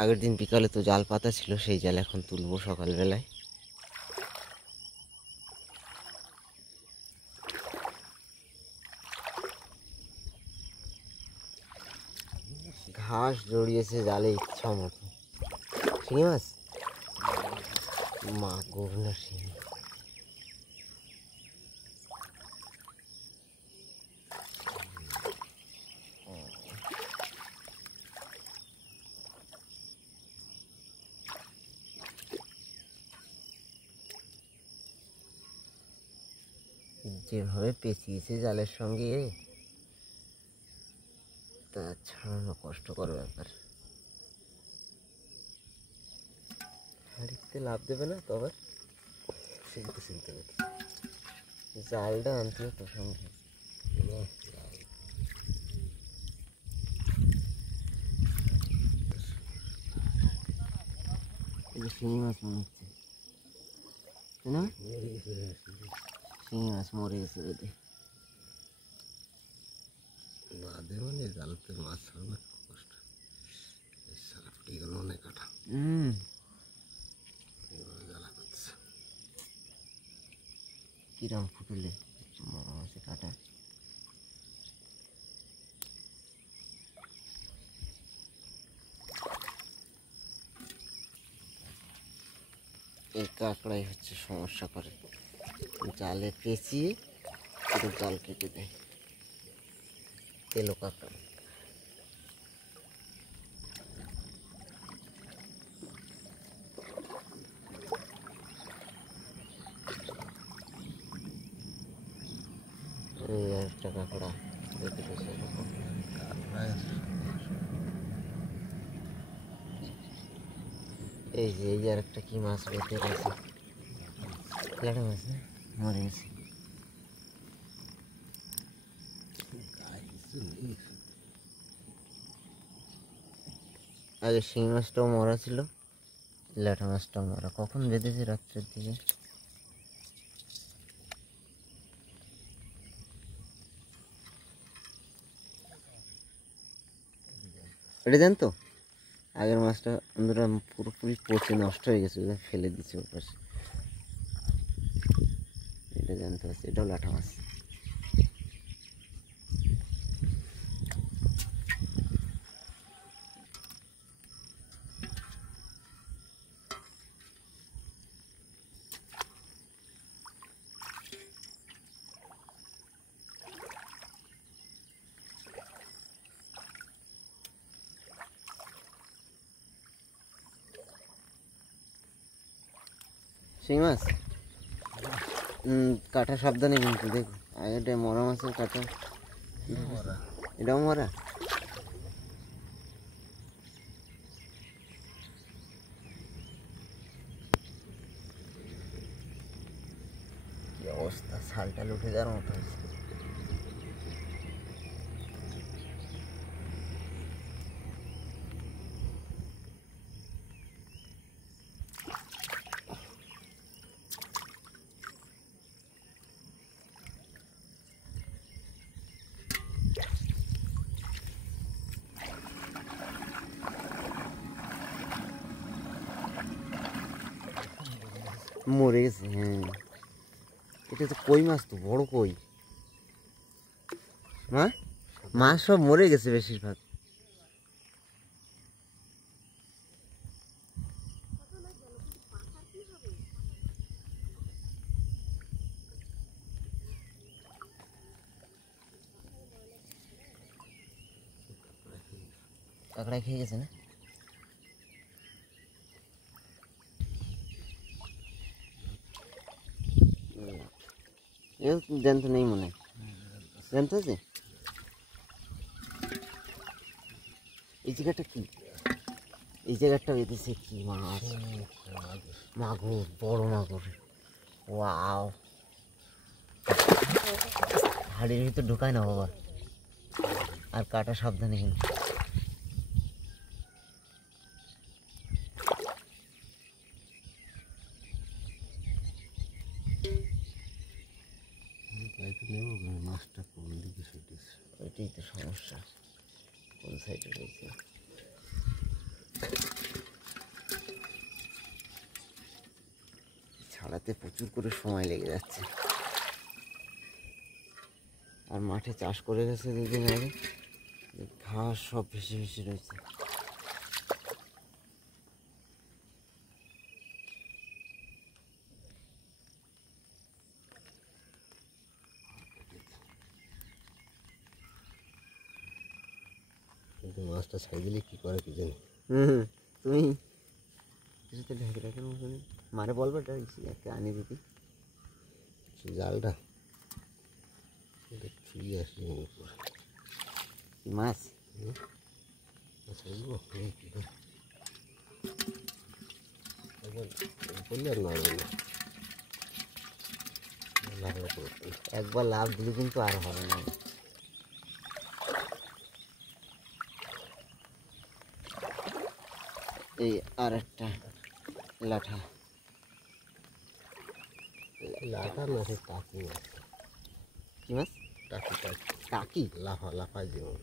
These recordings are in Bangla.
আগের দিন বিকালে তো জাল পাতা ছিল, সেই জাল এখন তুলবো সকালবেলায়। ঘাস জড়িয়েছে জালে ইচ্ছা মতো। শিঙি মাছ, মাগুর না শিঙি? যেভাবে পেঁচিয়েছে জালের সঙ্গে, তা ছাড়ানো কষ্টকর ব্যাপার। হাড়িতে লাভ দেবে না তো আবার? শিখতে শিখতে হবে, জালটা আনতে হতো সঙ্গে। শিঙি মাছ মনে হচ্ছে, তাই না? শিঙি মাছ মরে গেছে বোধহয়। বাদে মানে জালতে মাছ ছাড়ানো কষ্ট। সারা ফুটে গেল অনেক কাটা। জ্বালা করছে। কিরম ফুটলে মাছে কাটা। এই কাঁকড়াই হচ্ছে সমস্যা করে, জালে পেঁচিয়ে পুরো জাল কেটে দেয়। তেলো কাঁকড়া। এই একটা কাঁকড়া দেখেছো সেরকম। এই যে এই আর একটা কি মাছ বেঁধে রয়েছে, ল্যাটা মাছ না, মরে গেছে। আগে শিঙি মাছটাও মরা ছিল, ল্যাটা মাছটাও মরা। কখন বেঁধেছে? রাত্রের দিকে। এটা জানতো আগের মাছটা বন্ধুরা পুরোপুরি পচে নষ্ট হয়ে গেছে, ফেলে দিচ্ছে ওর পাশে। এটা জানতে পারছি, এটাও ল্যাটা মাছ। শিঙি মাছ কাটা সাবধানে কিন্তু, দেখো আগেটা মরা মাছের কাটা। এটাও মরা। কি অবস্থা, ছালটা উঠে যাওয়ার মতো হয়েছে। মরে গেছে, হ্যাঁ। এটা তো কই মাছ, তো বড় কই। মাছ সব মরে গেছে বেশিরভাগ। কাঁকড়া খেয়ে গেছে না? জ্যান্ত নেই মনে হয়, জ্যান্ত আছে। এই জায়গাটা কি? এই জায়গাটা বেঁধেছে কি মাছ? মাগুর, বড় মাগুর। ওয়াও, হাড়ির ভিতর ঢুকায় না বাবা। আর কাটা সাবধানে কিন্তু। মাছটা কোন দিকে ছুটেছে, ওইটাই তো সমস্যা, কোন সাইডে রয়েছে। ছাড়াতে প্রচুর করে সময় লেগে যাচ্ছে। আর মাঠে চাষ করে গেছে 2 দিন আগে, ঘাস সব ভেসে ভেসে রয়েছে। কিন্তু মাছটা ছাই দিলে কী করে কি জানি। তুমি কিছুতে ঢেকে রাখেন মতন মারে বলবে একটা আনি দিতি জালটা দেখছি আসি কি মাছ। ছাইব বললে আর নড়বে না, লাগলে পড়ে। একবার লাভ দিলে কিন্তু আর হবে না। এই আর একটা লাঠা, লাফা না, সে টাকি মাছ। কি মাছ? টাকি টাকি টাকি। লাফা লাফায় যেমন।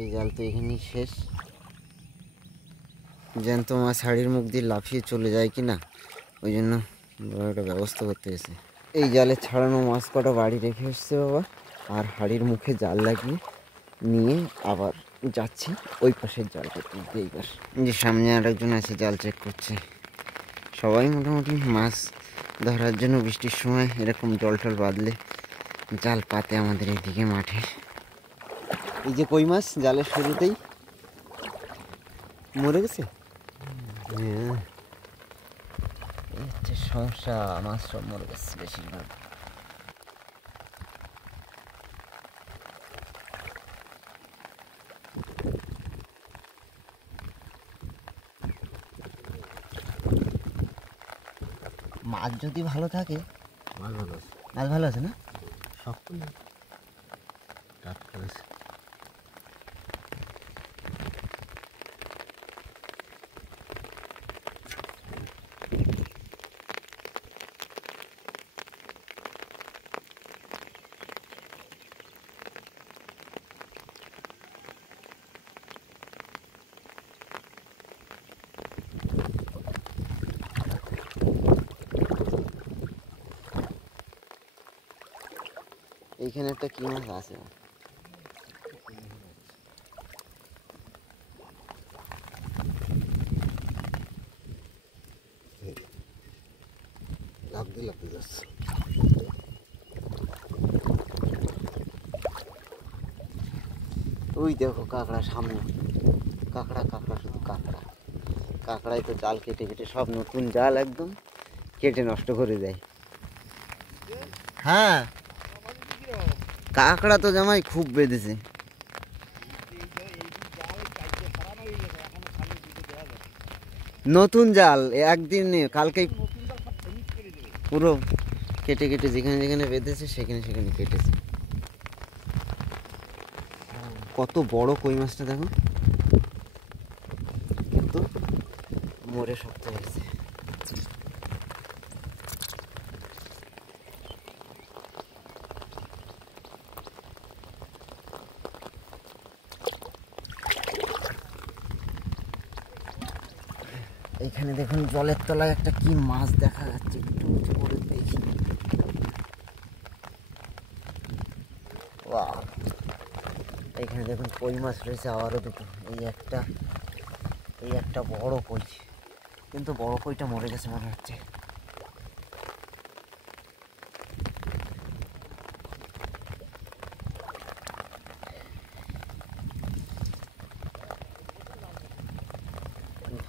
এই জাল তো এখানেই শেষ। জ্যান্ত মাছ হাড়ির মুখ দিয়ে লাফিয়ে চলে যায় কি না, ওই জন্য বড় একটা ব্যবস্থা করতে গেছে। এই জালে ছাড়ানো মাছ কটা বাড়ি রেখে এসছে বাবা, আর হাড়ির মুখে জাল লাগিয়ে নিয়ে আবার যাচ্ছি ওই পাশের জালটা তুলতে। এই পাশে যে সামনে আর একজন আছে জাল চেক করছে। সবাই মোটামুটি মাছ ধরার জন্য বৃষ্টির সময় এরকম জল টল বাঁধলে জাল পাতে আমাদের এইদিকে মাঠে। এই যে কই মাছ জালের শুরুতেই মরে গেছে। হ্যাঁ, এই হচ্ছে সমস্যা, মাছ সব মরে গেছে বেশিরভাগ। মাছ যদি ভালো থাকে, মাছ ভালো আছে, মাছ ভালো আছে না, শক্ত না, টাটকা আছে। এইখানে একটা কি মাছ আছে, লাফ দিয়ে লাফতে যাচ্ছে। ওই দেখো কাঁকড়া সামনে, কাঁকড়া কাঁকড়া শুধু কাঁকড়া। কাঁকড়াই তো জাল কেটে কেটে সব নতুন জাল একদম কেটে নষ্ট করে দেয়। হ্যাঁ, কাঁকড়া তো জামাই খুব বেঁধেছে। নতুন জাল একদিন কালকেই পুরো কেটে কেটে যেখানে যেখানে বেঁধেছে সেখানে সেখানে কেটেছে। কত বড় কই মাছটা দেখো, কিন্তু মরে শক্ত হয়েছে। এইখানে দেখুন জলের তলায় একটা কি মাছ দেখা যাচ্ছে, একটু উঁচু করে দেখি। বাহ, এইখানে দেখুন কই মাছ রয়েছে আবারও দুটো। এই একটা বড় কই, কিন্তু বড় কইটা মরে গেছে মনে হচ্ছে।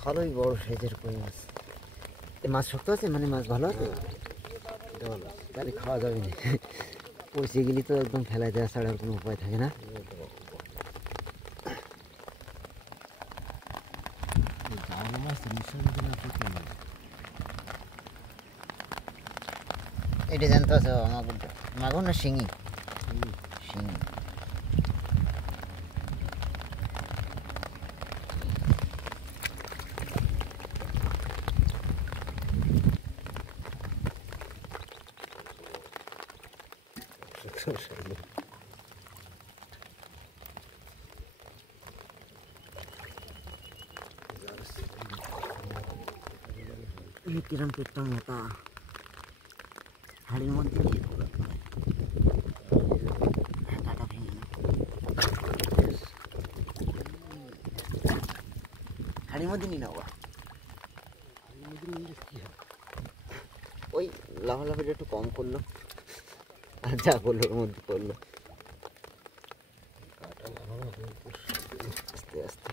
ভালোই বড় সাইজের কই মাছ। এই মাছ শক্ত আছে, মানে মাছ ভালো আছে, তাহলে খাওয়া যাবে না। পয়সে গেলে তো একদম ফেলাই দেওয়া ছাড়া আর কোনো উপায় থাকে না। এটা জানতে আছে মাগুরটা, মাগুর না শিঙি? শিঙি। কিরম পেটটা মোটা, হাড়ির মধ্যে নিয়ে নেবো। হ্যাঁ, কাটা ভেঙে নাও। হাড়ির মধ্যে নিয়ে নেবো। ওই লাফালাফিটা একটু কম করলো, আর যা করলো ওর মধ্যে করলো। আস্তে আস্তে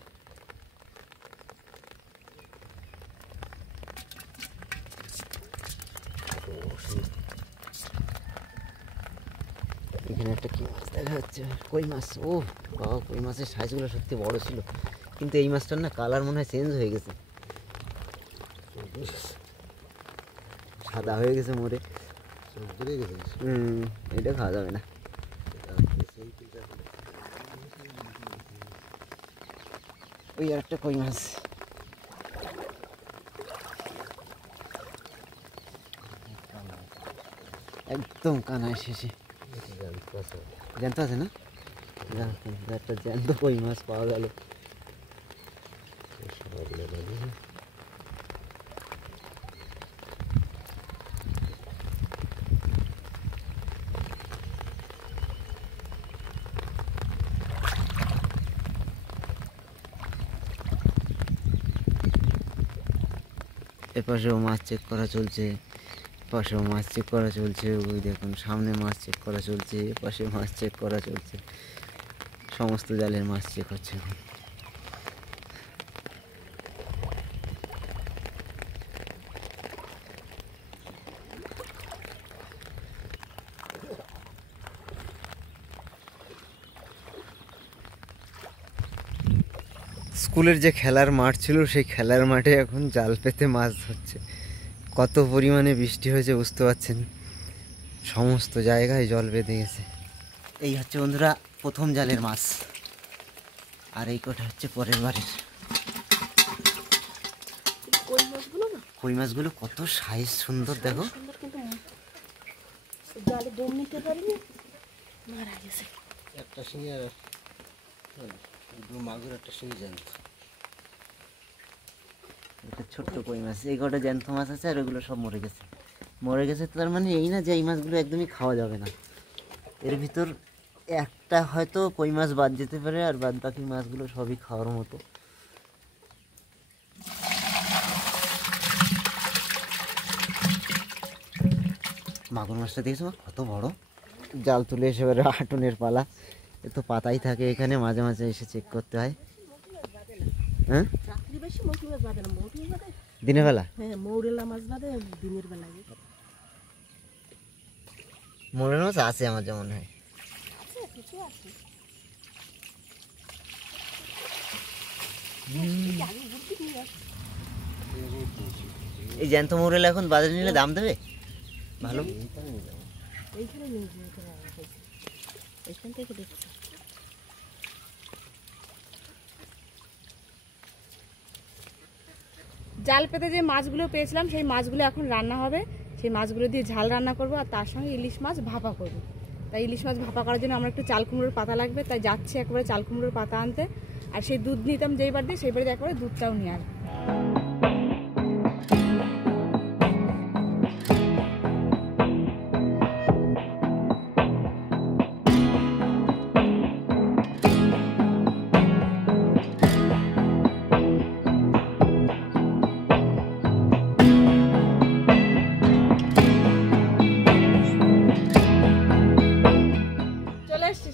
এখানে একটা কি মাছ দেখা যাচ্ছে, কই মাছ। ও বাবা, কই মাছের সাইজগুলো সত্যি বড় ছিল, কিন্তু এই মাছটার না কালার মনে হয় চেঞ্জ হয়ে গেছে, সাদা হয়ে গেছে মরে। এটা খাওয়া যাবে না। ওই আর একটা কই মাছ, একদম কানায় শেষে। জ্যান্ত আছে না? একটা জ্যান্ত কই মাছ পাওয়া গেল। এপাশেও মাছ চেক করা চলছে, পাশেও মাছ চেক করা চলছে। ওই দেখুন সামনে মাছ চেক করা চলছে, এপাশে মাছ চেক করা চলছে। সমস্ত জালের মাছ চেক হচ্ছে এখন। স্কুলের যে খেলার মাঠ ছিল, সেই খেলার মাঠে এখন জাল পেতে মাছ ধরছে। কত পরিমাণে বৃষ্টি হয়েছে বুঝতে পারছেন, সমস্ত জায়গায় জল বেঁধে গেছে। এই হচ্ছে বন্ধুরা প্রথম জালের মাছ, আর এই কটা হচ্ছে পরের বারের। কই মাছগুলো কত সাইজ সুন্দর দেখো। একটা শিঙি আর মাগুর, একটা শিঙি জ্যান্ত। এটা ছোট্ট কই মাছ, এই কটা জ্যান্ত মাছ আছে, আর ওগুলো সব মরে গেছে। মরে গেছে তার মানে এই না যে এই মাছগুলো একদমই খাওয়া যাবে না। এর ভিতর একটা হয়তো কই মাছ বাদ যেতে পারে, আর বাদ বাকি মাছগুলো সবই খাওয়ার মতো। মাগুর মাছটা দেখেছো কত বড়। জাল তুলে এসে এবারে হাঁটুনের পালা। এ তো পাতাই থাকে এখানে, মাঝে মাঝে এসে চেক করতে হয়। হ্যাঁ, দিনের বেলা মৌরেলা মাছ আছে আমার যেমন হয়। এই জ্যান্ত মৌরেলা এখন বাজারে নিলে দাম দেবে ভালো? জাল পেতে যে মাছগুলো পেয়েছিলাম সেই মাছগুলো এখন রান্না হবে। সেই মাছগুলো দিয়ে ঝাল রান্না করব, আর তার সঙ্গে ইলিশ মাছ ভাপা করব। তাই ইলিশ মাছ ভাপা করার জন্য আমার একটু চাল কুমড়োর পাতা লাগবে, তাই যাচ্ছি একবারে চাল কুমড়োর পাতা আনতে। আর সেই দুধ নিতাম যেই বার দিয়ে, সেই বাড়িতে একবারে দুধটাও নিয়ে আসবো।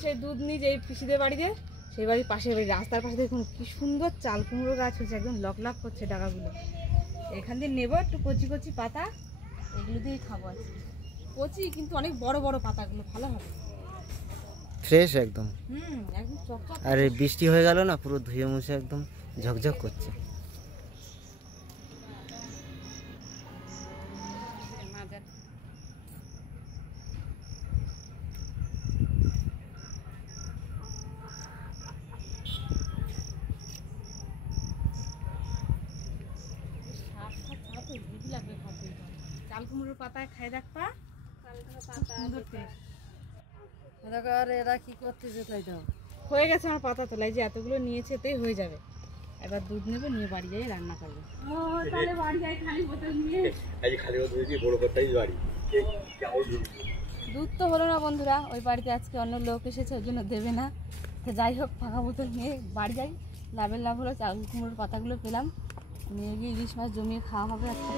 সেই দুধ নিয়ে যে পিসিদের বাড়িতে, সেই বাড়ির পাশে বাড়ি, রাস্তার পাশে দেখুন কি সুন্দর চাল কুমড়ো গাছ হয়েছে, একদম লক লক করছে ডাগাগুলো। এখান দিয়ে নেবো একটু কচি কচি পাতা, এগুলো দিয়ে খাবো আজকে। কচি কিন্তু অনেক বড় বড় পাতাগুলো, ভালো হবে, ফ্রেশ একদম। একদম চকচক। আর এই বৃষ্টি হয়ে গেল না, পুরো ধুয়ে মুছে একদম ঝকঝক করছে। চাল কুমড়োর পাতায় খাই দেখবা, সুন্দর টেস্ট। এরা কি করতেছে তাই দাও? হয়ে গেছে আমার পাতা তোলাই, যে এতগুলো নিয়েছে এতেই হয়ে যাবে। এবার দুধ নেবে, নিয়ে বাড়ি যাই রান্না করবো। ও তাহলে বাড়ি যাই খালি বোতল নিয়ে। দুধ তো হলো না বন্ধুরা, ওই বাড়িতে আজকে অন্য লোক এসেছে, ওই জন্য দেবে না। তো যাই হোক, ফাঁকা বোতল নিয়ে বাড়ি যাই। লাভের লাভ হলো, চাল কুমড়োর পাতাগুলো পেলাম, নিয়ে গিয়ে ইলিশ মাছ জমিয়ে খাওয়া হবে আজকে।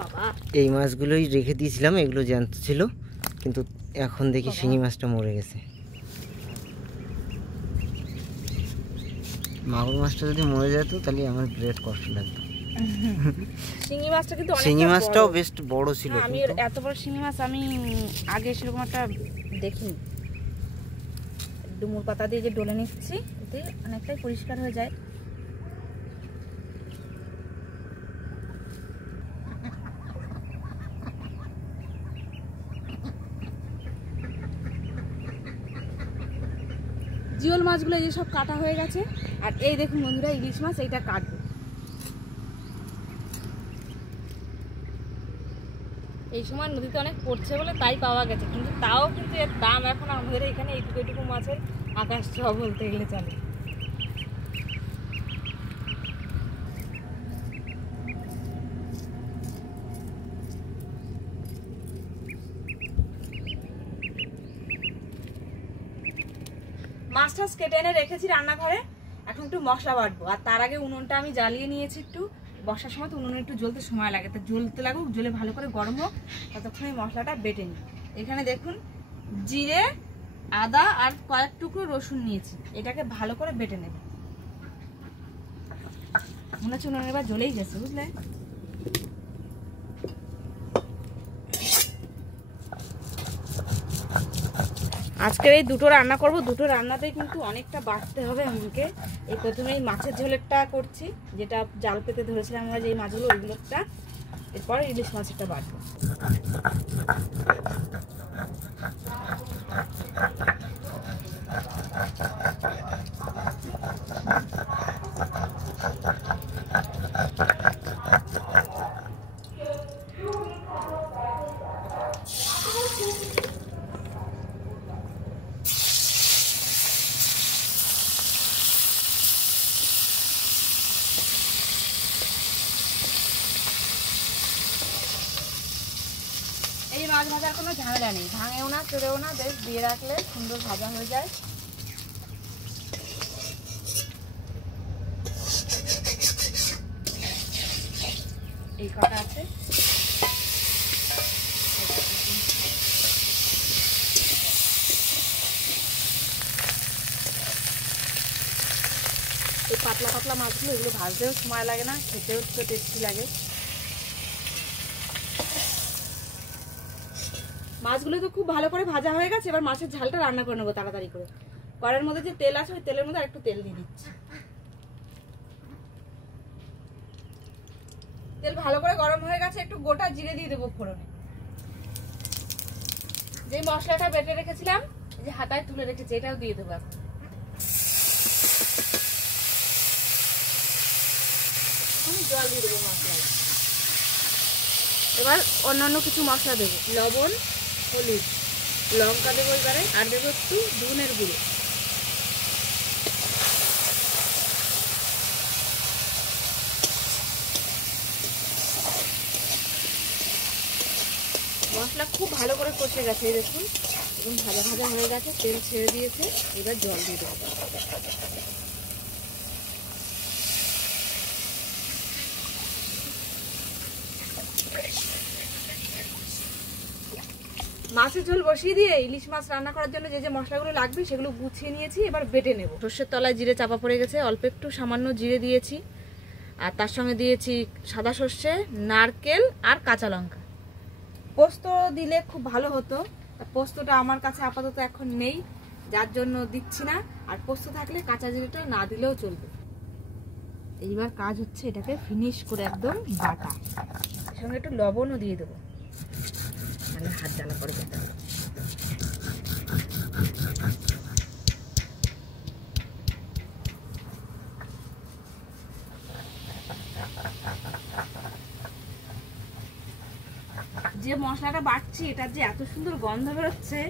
বাবা, এই মাছগুলোই রেখে দিয়েছিলাম, এগুলো জ্যান্ত ছিল, কিন্তু এখন দেখি শিঙি মাছটা মরে গেছে। মাগুর মাছটা যদি মরে যেত তাহলে আমার বিরাট কষ্ট লাগতো। শিঙি মাছটা কিন্তু শিঙি মাছটাও বেশ বড় ছিল। আমি এত বড় শিঙি মাছ আমি আগে সেরকম একটা দেখিনি। ডুমুর পাতা দিয়ে যে ডলে নিচ্ছি, এতে অনেকটাই পরিষ্কার হয়ে যায়। জিওল মাছগুলো এই সব কাটা হয়ে গেছে, আর এই দেখুন বন্ধুরা ইলিশ মাছ, এইটা কাটবো। এই সময় নদীতে অনেক পড়ছে বলে তাই পাওয়া গেছে, কিন্তু তাও কিন্তু এর দাম এখন আমাদের এখানে এইটুকু এইটুকু মাছের আকাশ ছোঁয়া বলতে গেলে চলে। মাছ টাছ কেটে এনে রেখেছি রান্নাঘরে, এখন একটু মশলা বাটবো। আর তার আগে উনুনটা আমি জ্বালিয়ে নিয়েছি একটু। বর্ষার সময় তো উনুনে একটু জ্বলতে সময় লাগে, তো জ্বলতে লাগুক, জ্বলে ভালো করে গরম হোক, ততক্ষণ মশলাটা বেটে নিই। এখানে দেখুন জিরে, আদা আর কয়েক টুকরো রসুন নিয়েছি, এটাকে ভালো করে বেটে নেব। মনে হচ্ছে উনুনের এবার জ্বলেই গেছে, বুঝলে। আজকের এই দুটো রান্না করব, দুটো রান্নাতেই কিন্তু অনেকটা বাড়তে হবে আমাকে। এই প্রথমে এই মাছের ঝোলেরটা করছি, যেটা জাল পেতে ধরেছিলাম আমরা যে মাছগুলো, ওইগুলোটা। এরপর ইলিশ মাছেরটা বাড়বো। এই মাছ ভাজার কোনো ঝামেলা নেই, ভাঙেও না, চড়েও না, বেশ দিয়ে রাখলে সুন্দর ভাজা হয়ে যায়। এই কটা আছে, এই পাতলা পাতলা মাছগুলো, এগুলো ভাজতেও সময় লাগে না, খেতেও তো টেস্টি লাগে। মাছগুলো তো খুব ভালো করে ভাজা হয়ে গেছে, এবার মাছের ঝালটা রান্না করে নেবো তাড়াতাড়ি করে। কড়াইয়ের মধ্যে যে তেল আছে, ওই তেলের মধ্যে একটু তেল দিয়ে দিচ্ছি। তেল ভালো করে গরম হয়ে গেছে, একটু গোটা জিরে দিয়ে দেবো ফোড়নে। যে মশলাটা বেটে রেখেছিলাম, যে হাতায় তুলে রেখেছি, এটাও দিয়ে দেবো এখন। জল দিয়ে দেবো মশলায়। এবার অন্যান্য কিছু মশলা দেবো, লবণ, হলুদ, লঙ্কা দেবো এবারে, আর দেবো একটু ধনের গুঁড়ো। মশলা খুব ভালো করে কষে গেছে, এই দেখুন এবং ভাজা ভাজা হয়ে গেছে, তেল ছেড়ে দিয়েছে। এবার জল দিয়ে দেবো। মাছের ঝোল বসিয়ে দিয়ে ইলিশ মাছ রান্না করার জন্য যে যে মশলাগুলো লাগবে সেগুলো গুছিয়ে নিয়েছি, এবার বেটে নেব। সর্ষের তলায় জিরে চাপা পড়ে গেছে, অল্প একটু সামান্য জিরে দিয়েছি, আর তার সঙ্গে দিয়েছি সাদা সর্ষে, নারকেল আর কাঁচা লঙ্কা। পোস্ত দিলে খুব ভালো হতো, পোস্তটা আমার কাছে আপাতত এখন নেই, যার জন্য দিচ্ছি না। আর পোস্ত থাকলে কাঁচা জিরেটা না দিলেও চলবে। এইবার কাজ হচ্ছে এটাকে ফিনিশ করে একদম বাটা, সঙ্গে একটু লবণও দিয়ে দেবো, তাহলে হাত জ্বালা করবে। যে মশলাটা বাটছি এটার যে এত সুন্দর গন্ধ বেরোচ্ছে,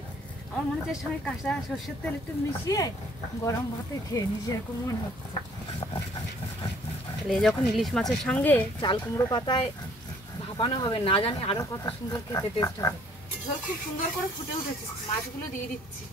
আমার মনে হচ্ছে এর সঙ্গে কাঁচা সর্ষের তেল একটু মিশিয়ে গরম ভাতে খেয়ে নিয়েছি এরকম মনে হচ্ছে। তাহলে যখন ইলিশ মাছের সঙ্গে চাল কুমড়ো পাতায় ভাপানো হবে, না জানি আরো কত সুন্দর খেতে টেস্ট হবে। ঝোল খুব সুন্দর করে ফুটে উঠেছে, মাছগুলো দিয়ে দিচ্ছি।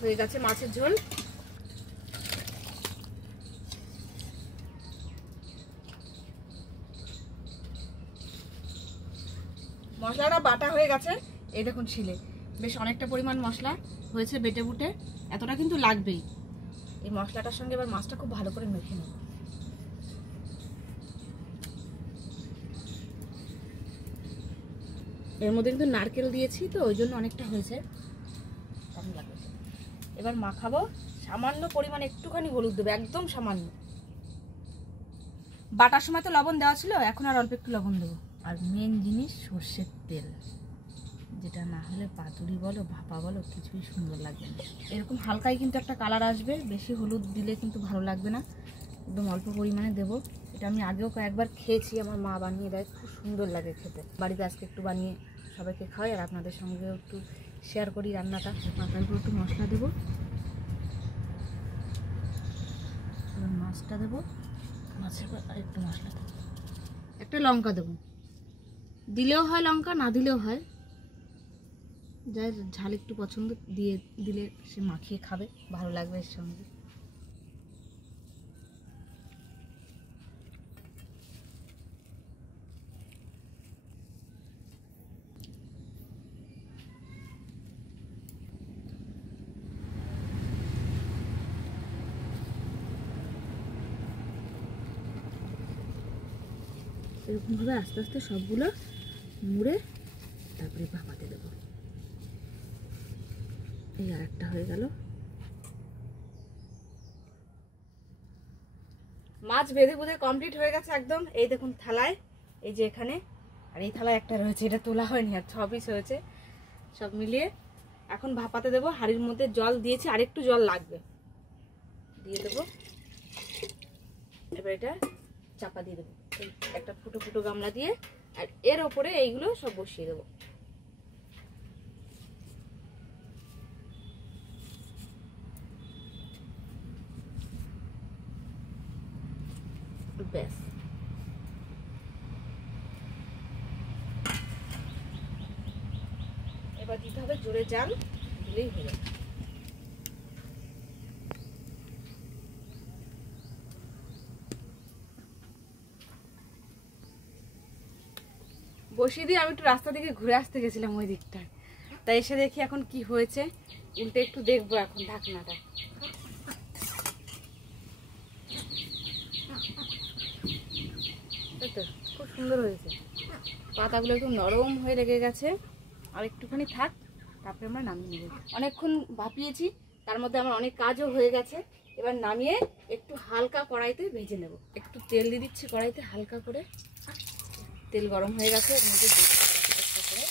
হয়ে গেছে মাছের ঝোল। মশলাটা বাটা হয়ে গেছে, এই দেখুন শিলে বেশ অনেকটা পরিমাণ মশলা হয়েছে বেটে বুটে, এতটা কিন্তু লাগবেই। এই মশলাটার সঙ্গে এবার মাছটা খুব ভালো করে মেখে নেব। এর মধ্যে কিন্তু নারকেল দিয়েছি তো ওই জন্য অনেকটা হয়েছে, কম লাগবে। এবার মাখাবো, সামান্য পরিমাণ একটুখানি হলুদ দেবো, একদম সামান্য। বাটার সময় তো লবণ দেওয়া ছিল, এখন আর অল্প একটু লবণ দেবো। আর মেন জিনিস সর্ষের তেল, যেটা না হলে পাতুরি বলো ভাপা বলো কিছুই সুন্দর লাগবে না। এরকম হালকাই কিন্তু একটা কালার আসবে, বেশি হলুদ দিলে কিন্তু ভালো লাগবে না, একদম অল্প পরিমাণে দেবো। এটা আমি আগেও কয়েকবার খেয়েছি, আমার মা বানিয়ে দেয়, খুব সুন্দর লাগে খেতে। বাড়িতে আজকে একটু বানিয়ে সবাইকে খাওয়াই আর আপনাদের সঙ্গেও একটু শেয়ার করি রান্নাটা। মাথার উপর একটু মশলা দেবো, মাছটা দেবো, মাছের পর আর একটু মশলা দেবো, একটা লঙ্কা দেবো, দিলেও হয় লঙ্কা, না দিলেও হয়, যার ঝাল একটু পছন্দ দিয়ে দিলে সে মাখিয়ে খাবে, ভালো লাগবে এর সঙ্গে। এরকমভাবে আস্তে আস্তে সবগুলো মুড়ে তারপরে ভাপাতে দেবো। এই আর একটা হয়ে গেল। মাছ বেঁধে বুঁধে কমপ্লিট হয়ে গেছে একদম। এই দেখুন থালায়, এই যে এখানে, আর এই থালায় একটা রয়েছে, এটা তোলা হয়নি, আর 6 পিস হয়েছে সব মিলিয়ে। এখন ভাপাতে দেবো। হাঁড়ির মধ্যে জল দিয়েছি, আর একটু জল লাগবে, দিয়ে দেবো। এবার এটা চাপা দিয়ে দেবো, একটা ফুটো ফুটো গামলা দিয়ে, আর এর ওপরে এইগুলো সব বসিয়ে দেবো। ব্যাস, এবার দিতে হবে জোরে জাল, দিলেই হয়ে যাবে। বসিয়ে দিয়ে আমি একটু রাস্তা দিকে ঘুরে আসতে গেছিলাম ওই দিকটায়, তাই এসে দেখি এখন কি হয়েছে, উল্টে একটু দেখবো এখন ঢাকনাটা। খুব সুন্দর হয়েছে, পাতাগুলো একটু নরম হয়ে লেগে গেছে, আর একটুখানি থাক, তারপরে আমরা নামিয়ে নেব। অনেকক্ষণ ভাপিয়েছি, তার মধ্যে আমার অনেক কাজও হয়ে গেছে। এবার নামিয়ে একটু হালকা কড়াইতে ভেজে নেব। একটু তেল দিয়ে দিচ্ছি কড়াইতে হালকা করে, তেল গরম হয়ে গেছে, এর মধ্যে দিয়ে দিচ্ছি করে।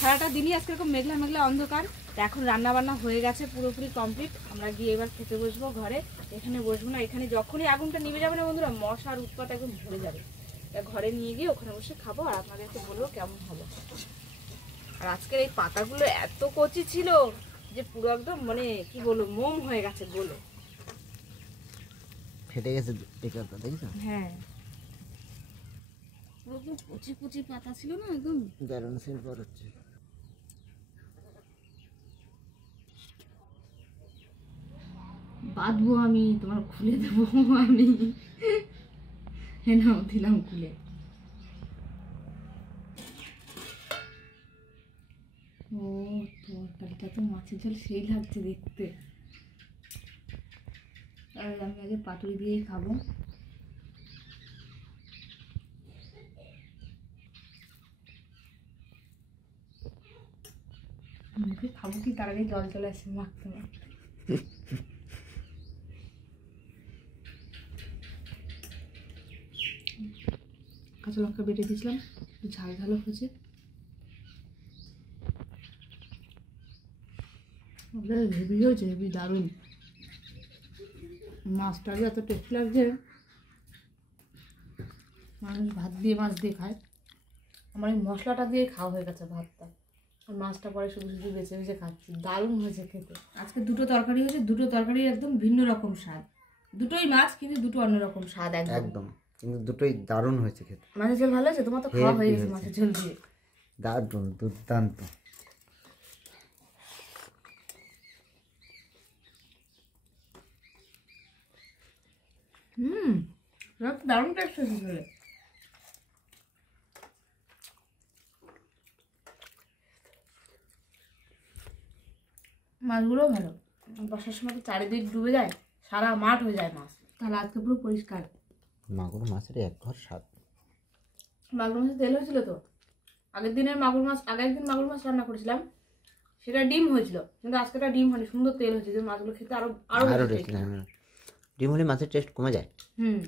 সারাটা দিনই আজকে এরকম মেঘলা মেঘলা অন্ধকার। এখন রান্না বান্না হয়ে গেছে, পুরোপুরি কমপ্লিট। আমরা গিয়ে এবার খেতে বসবো ঘরে, এখানে বসবো না। এখানে যখনই আগুনটা নিভে যাবে না বন্ধুরা, মশার উৎপাত একদম ভরে যাবে। ঘরে নিয়ে গিয়ে ওখানে বসে খাবো, আর আপনাদেরকে বলবো কেমন হবে। আর আজকের এই পাতাগুলো এত কচি ছিল যে পুরো একদম মানে কি বলবো, মোম হয়ে গেছে বলে, ফেটে গেছে পেকারটা, দেখছো? হ্যাঁ, পুরো কচি কচি পাতা ছিল না একদম, দারুণ সেন্ট বার হচ্ছে। বাঁধবো আমি, তোমার খুলে দেবো আমি। হ্যাঁ নাও, দিলাম খুলে। ও তরকারিটা তো মাছের ঝোল সেই লাগছে দেখতে। আর আমি আগে পাতুরি দিয়েই খাবো। মুখে খাবো কি তার আগে জল চলে আসে মাখতে মাখতে। কাঁচা লঙ্কা বেটে দিয়েছিলাম, একটু ঝাল ঝালও হয়েছে। হেভি হয়েছে, হেভি দারুণ। মাছটা যে এত টেস্টি লাগছে, মানুষ ভাত দিয়ে মাছ দিয়ে খায়, আমার এই মশলাটা দিয়ে খাওয়া হয়ে গেছে ভাতটা, আর মাছটা পরে শুধু শুধু বেছে বেছে খাচ্ছি। দারুণ হয়েছে খেতে। আজকে দুটো তরকারি হয়েছে, দুটো তরকারি একদম ভিন্ন রকম স্বাদ। দুটোই মাছ কিন্তু দুটো অন্যরকম স্বাদ একদম। একদম, কিন্তু দুটোই দারুণ হয়েছে খেতে। মাছের ঝোল ভালো হয়েছে? তোমার তো খাওয়া হয়ে গেছে মাছের ঝোল দিয়ে। দারুণ, দুর্দান্ত। দারুণ টেস্ট হয়েছে ঝোলে। মাছগুলো ভালো। বর্ষার সময় তো চারিদিক ডুবে যায়, সারা মাঠ হয়ে যায় মাছ, তাহলে আজকে পুরো পরিষ্কার। মাগুর মাছের এক ঘর স্বাদ। মাগুর মাছের তেল হয়েছিল তো, আগের দিনের মাগুর মাছ, আগের দিন মাগুর মাছ রান্না করেছিলাম, সেটা ডিম হয়েছিল, কিন্তু আজকেটা ডিম হয়নি, সুন্দর তেল হয়েছে, যে মাছগুলো খেতে আরো আরো আরও বেশি টেস্টি। ডিম হলে মাছের টেস্ট কমে যায়। হুম